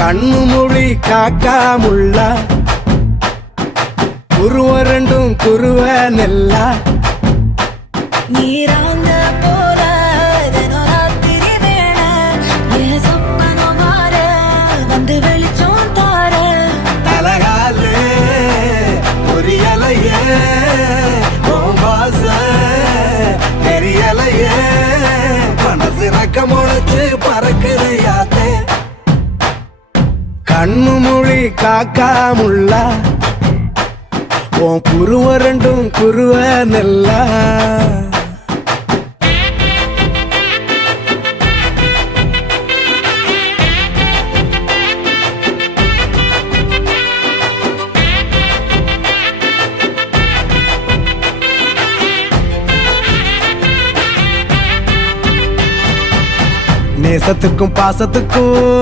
கண்ணு மொழி காக்காமுள்ள குருவ ரெண்டும் குருவ நெல்லா நீராங்க போல தினராத்திரி வேண என் சொப்பனம் மாற வந்து வெளிச்சம் தார தலகாலே பொரியலையே ஓம்பாச தெரியலையே மனசு ரக்க முளைச்சு பறக்குறையாத்தே கண்ணு மொழி காக்காமுள்ள உன் குருவ ரெண்டும் குருவ நெல்லா நேசத்துக்கும் பாசத்துக்கும்